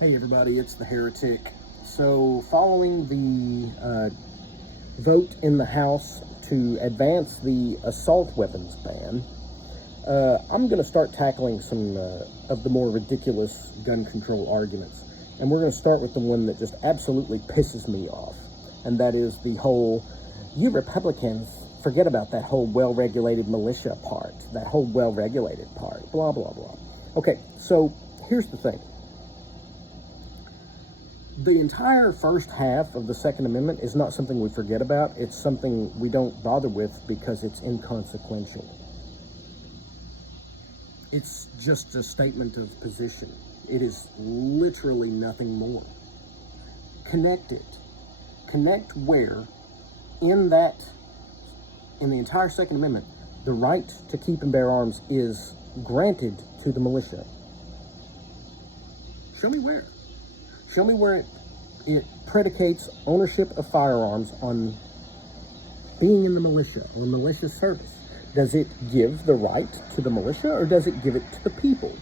Hey everybody, it's the Heretic. So following the vote in the House to advance the assault weapons ban, I'm going to start tackling some of the more ridiculous gun control arguments. And we're going to start with the one that just absolutely pisses me off. And that is the whole, you Republicans, forget about that whole well-regulated militia part, that whole well-regulated part, blah, blah, blah. Okay, so here's the thing. The entire first half of the Second Amendment is not something we forget about. It's something we don't bother with because it's inconsequential. It's just a statement of position. It is literally nothing more. Connect it. Connect where in the entire Second Amendment, the right to keep and bear arms is granted to the militia. Show me where. Show me where it predicates ownership of firearms on being in the militia or militia service. Does it give the right to the militia or does it give it to the people?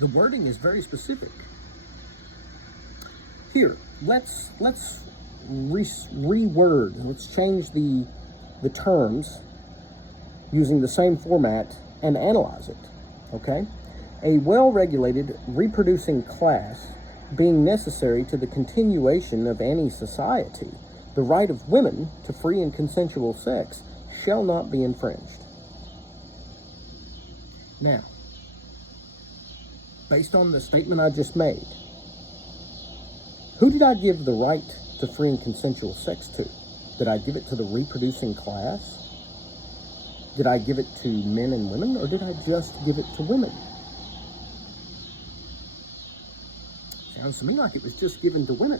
The wording is very specific. Here, let's reword. Let's change the terms using the same format and analyze it. Okay? A well-regulated reproducing class being necessary to the continuation of any society, the right of women to free and consensual sex shall not be infringed. Now, based on the statement I just made, who did I give the right to free and consensual sex to? Did I give it to the reproducing class? Did I give it to men and women, or did I just give it to women? Sounds to me like it was just given to women.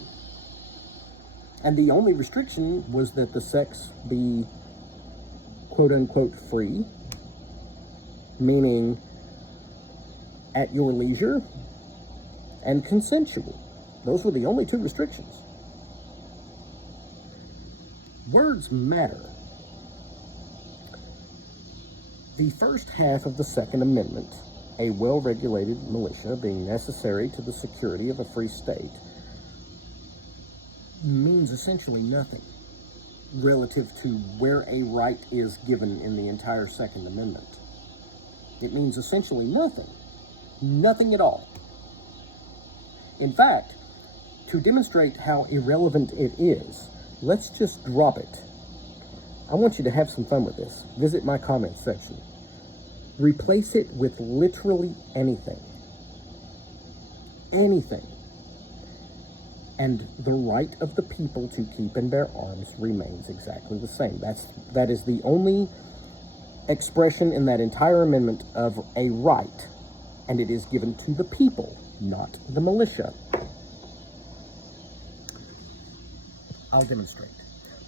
And the only restriction was that the sex be quote-unquote free, meaning at your leisure, and consensual. Those were the only two restrictions. Words matter. The first half of the Second Amendment, a well-regulated militia being necessary to the security of a free state, means essentially nothing relative to where a right is given in the entire Second Amendment. It means essentially nothing. Nothing at all. In fact, to demonstrate how irrelevant it is, let's just drop it. I want you to have some fun with this. Visit my comments section. Replace it with literally anything. Anything. And the right of the people to keep and bear arms remains exactly the same. That is the only expression in that entire amendment of a right, and it is given to the people, not the militia. I'll demonstrate.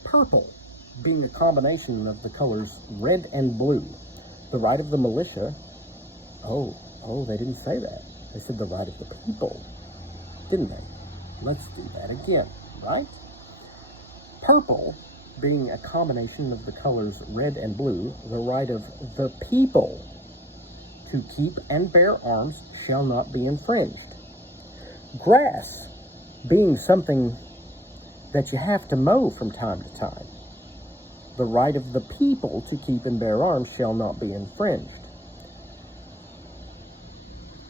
Purple being a combination of the colors red and blue. The right of the militia, oh, they didn't say that. They said the right of the people, didn't they? Let's do that again, right? Purple being a combination of the colors red and blue, the right of the people to keep and bear arms shall not be infringed. Grass being something that you have to mow from time to time. The right of the people to keep and bear arms shall not be infringed.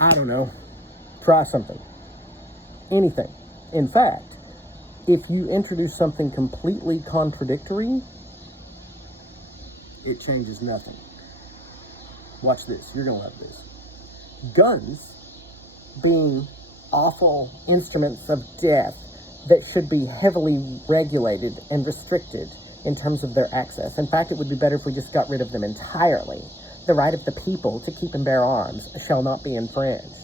I don't know. Try something. Anything. In fact, if you introduce something completely contradictory, it changes nothing. Watch this. You're going to love this. Guns being awful instruments of death that should be heavily regulated and restricted in terms of their access. In fact, it would be better if we just got rid of them entirely. The right of the people to keep and bear arms shall not be infringed.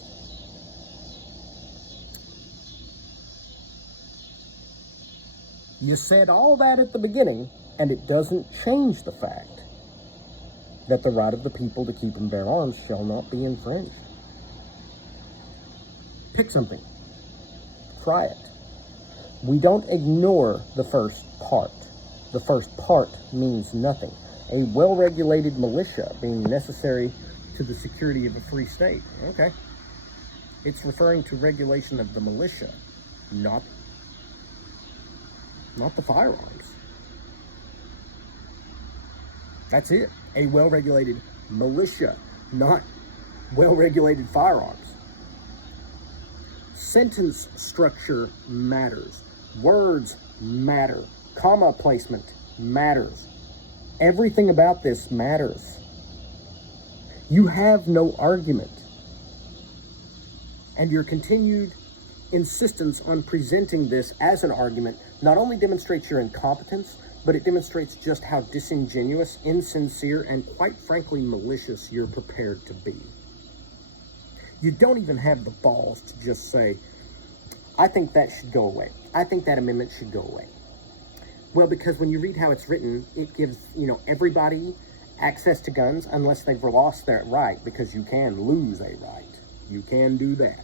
You said all that at the beginning, and it doesn't change the fact that the right of the people to keep and bear arms shall not be infringed. Pick something. Try it. We don't ignore the first part. The first part means nothing. A well-regulated militia being necessary to the security of a free state. Okay. It's referring to regulation of the militia, not the firearms. That's it. A well-regulated militia, not well-regulated firearms. Sentence structure matters. Words matter. Comma placement matters. Everything about this matters. You have no argument. And your continued insistence on presenting this as an argument not only demonstrates your incompetence, but it demonstrates just how disingenuous, insincere, and quite frankly malicious you're prepared to be. You don't even have the balls to just say, I think that should go away. I think that amendment should go away. Well, because when you read how it's written, it gives, everybody access to guns unless they've lost that right, because you can lose a right. You can do that.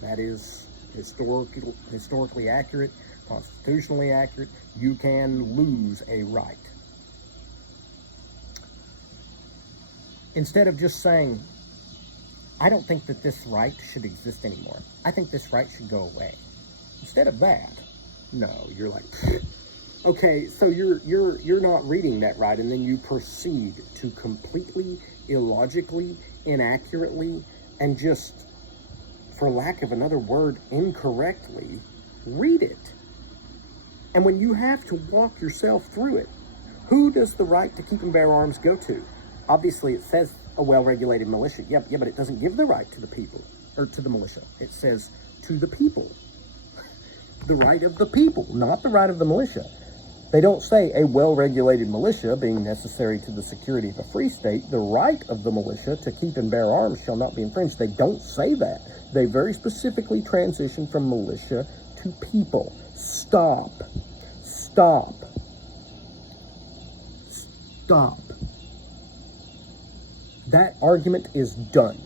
That is historically accurate, constitutionally accurate. You can lose a right. Instead of just saying, I don't think that this right should exist anymore. I think this right should go away. Instead of that, no, you're like, okay, so you're not reading that right, and then you proceed to completely illogically, inaccurately, and just, for lack of another word, incorrectly read it. And when you have to walk yourself through it, who does the right to keep and bear arms go to? Obviously, it says a well-regulated militia. Yeah, but it doesn't give the right to the people, or to the militia. It says to the people. The right of the people, not the right of the militia. They don't say a well-regulated militia being necessary to the security of a free state. The right of the militia to keep and bear arms shall not be infringed. They don't say that. They very specifically transition from militia to people. Stop. Stop. Stop. That argument is done.